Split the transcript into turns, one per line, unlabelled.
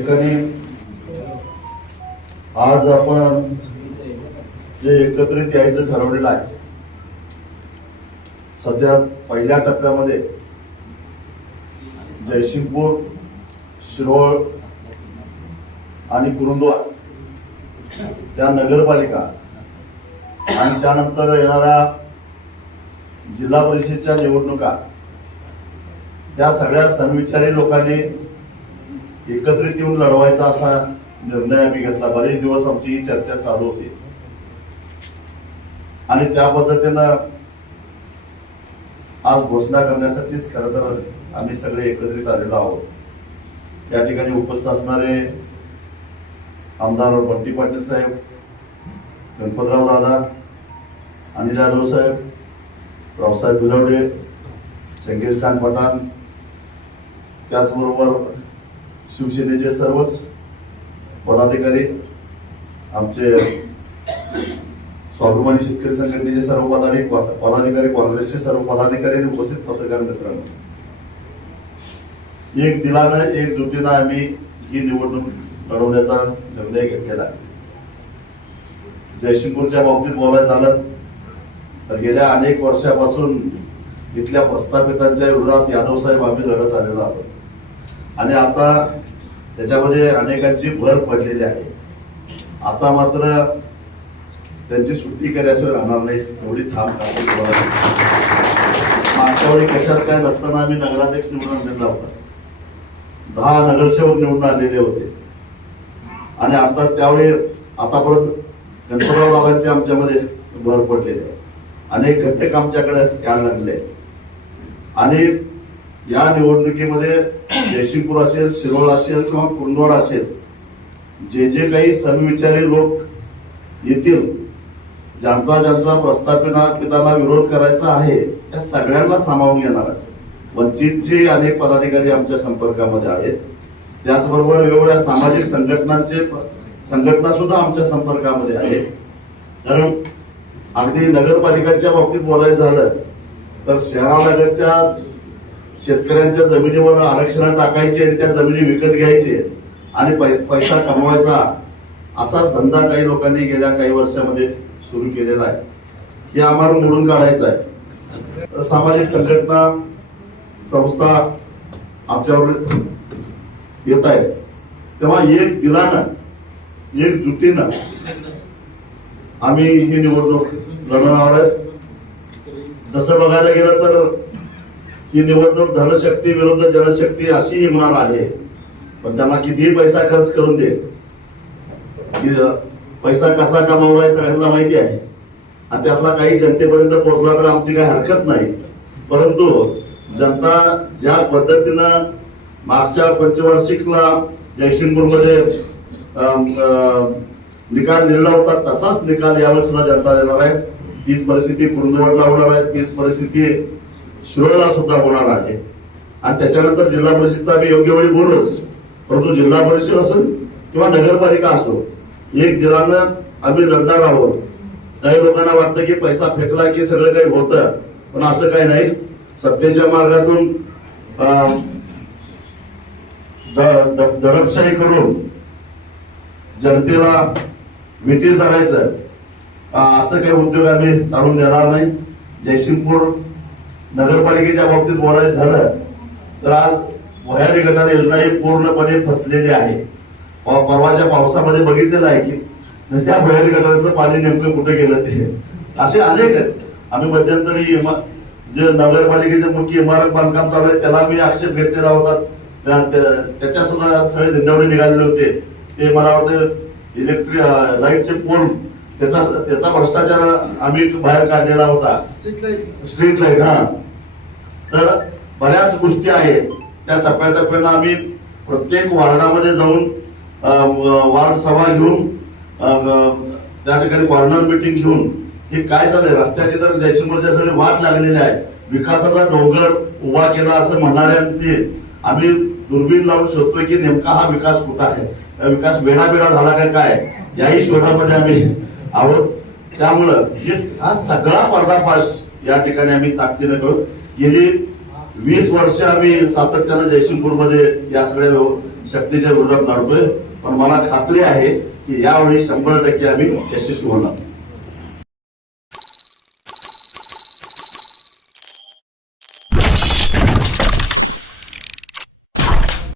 ठिकाणी आज आपण जे एकत्रित यायचं ठरवलेलं आहे सध्या पहिल्या टप्प्यामध्ये जयसिंगपूर शिरोळ आणि कुरुंदवाड या नगरपालिका आणि त्यानंतर येणाऱ्या जिल्हा परिषदच्या निवडणुका या सगळ्या समविचारी लोकांनी एकत्रित येऊन लढवायचा असा निर्णय आम्ही घेतला. बरेच दिवस आमची ही चर्चा चालू होती. आणि त्या पद्धतीनं आज घोषणा करण्यासाठीच खर तर आम्ही सगळे एकत्रित आलेलो आहोत. या ठिकाणी उपस्थित असणारे आमदार बंटी पाटील साहेब गणपतराव दादा अनिल यादव साहेब रावसाहेब बिलवडे संकेश खान पठाण त्याचबरोबर शिवसेनेचे सर्वच पदाधिकारी आमचे स्वाभिमानी शेतकरी संघटनेचे सर्व पदाधिक पदाधिकारी काँग्रेसचे सर्व पदाधिकारी आणि उपस्थित पत्रकार मित्रांनो. एक दिलानं एक जुटीनं आम्ही ही निवडणूक लढवण्याचा निर्णय घेतलेला जयसिंगपूरच्या बाबतीत बोलायचं झालं तर गेल्या अनेक वर्षापासून इथल्या प्रस्थापितांच्या विरोधात यादव साहेब आम्ही लढत आलेलो आहोत. आणि आता त्याच्यामध्ये अनेकांची भर पडलेली आहे. आता मात्र त्यांची सुट्टी करायचं राहणार नाही एवढी ठाम खात्री मागच्या वेळी कशात काय नसताना आम्ही नगराध्यक्ष निवडून आणलेला होता. दहा नगरसेवक निवडून आलेले होते. आणि आता त्यावेळी आता परत गणपतराव दादांची आमच्यामध्ये भर पडलेली आहे. अनेक घटक आमच्याकडे यायला लागले आणि या निवडणुकीमध्ये जयसिंगपूर असेल सिरोळ असेल किंवा कुंडवड असेल जे जे काही समविचारी लोक येतील ज्यांचा ज्यांचा प्रस्थापिना पिताला विरोध करायचा आहे त्या सगळ्यांना सामावून घेणार आहे वंचितचे अनेक पदाधिकारी आमच्या संपर्कामध्ये आहेत. त्याचबरोबर वेगवेगळ्या सामाजिक संघटनांचे प- संघटना सुद्धा आमच्या संपर्कामध्ये आहेत. कारण अगदी नगरपालिकांच्या बाबतीत बोलायचं झालं तर शहरालगतच्या शेतकऱ्यांच्या जमिनीवर आरक्षण टाकायचे आणि त्या जमिनी विकत घ्यायचे आणि पै- पैसा कमवायचा असाच धंदा काही लोकांनी गेल्या काही वर्षामध्ये सुरू केलेला आहे. हे आम्हाला मोडून काढायचं आहे. तर सामाजिक संघटना संस्था आमच्यावर येत आहेत. तेव्हा एक दिलानं एक जुटीनं आम्ही ही निवडणूक लढवणार आहोत. तसं बघायला गेलं तर ही निवडणूक धनशक्ती विरुद्ध जनशक्ती अशी होणार आहे. पण त्यांना कितीही पैसा खर्च करून दे. की पैसा कसा कमावलाय सगळ्यांना माहिती आहे. आणि त्यातला काही जनतेपर्यंत पोहोचला तर आमची काही हरकत नाही. परंतु जनता ज्या पद्धतीनं मागच्या पंचवार्षिकला जयसिंगपूरमध्ये निकाल दिलेला होता तसाच निकाल यावेळी सुद्धा जनता देणार आहे. तीच परिस्थिती कुरुंदवाडला होणार आहे. तीच परिस्थिती शिरोळला सुद्धा होणार आहे. आणि त्याच्यानंतर जिल्हा परिषदचा आम्ही योग्य वेळी बोलूच परंतु जिल्हा परिषद असो किंवा नगरपालिका असो एक दिलानं आम्ही लढणार आहोत. काही लोकांना वाटतं की पैसा फेकला की सगळं काही होतं पण असं काही नाही. सत्तेच्या मार्गातून अं, दडपशाही करून जनतेला विटीस धरायचं असं काही उद्योग आम्ही चालून देणार नाही. जयसिंगपूर नगरपालिकेच्या बाबतीत बोलायचं झालं तर आज भयारी गटार योजना ही पूर्णपणे फसलेली आहे. परवाच्या पावसामध्ये बघितलेलं आहे की त्या भयारी गटारातलं पाणी नेमकं कुठे गेलं ते. असे अनेक आहेत. आम्ही मध्यंतरी इमा- जे नगरपालिकेचे मुख्य इमारत बांधकाम चालू आहे त्याला मी आक्षेप घेतलेला होता. त्या- त्याच्या सुद्धा सगळे झेंडावडी निघालेले होते. ते मला वाटतं इलेक्ट्रिक लाईटचे पोल त्याचा त्याचा भ्रष्टाचार आम्ही बाहेर काढलेला होता. स्ट्रीट लाइट हा. तर बऱ्याच गोष्टी आहेत. त्या टप्प्याटप्प्यानं आम्ही प्रत्येक वार्डामध्ये जाऊन वार्ड सभा घेऊन त्या ठिकाणी कॉर्नर मिटिंग घेऊन हे काय चाललंय रस्त्याची तर जयसिंगपूरच्या सगळे वाट लागलेली आहे. विकासाचा डोंगर उभा केला असं म्हणणाऱ्यांनी आम्ही दुर्बीण लावून शोधतोय की नेमका हा विकास कुठं आहे? विकास वेळावेळा झाला का काय? याही शोधामध्ये आम्ही आहोत त्यामुळं हे हा सगळा पर्दाफाश या ठिकाणी आम्ही ताकदीनं करू. गेली वीस वर्ष आम्ही सातत्यानं जयसिंगपूरमध्ये या सगळ्या शक्तीच्या विरोधात लढतोय. पण मला खात्री आहे की यावेळी शंभर टक्के आम्ही यशस्वी होणार.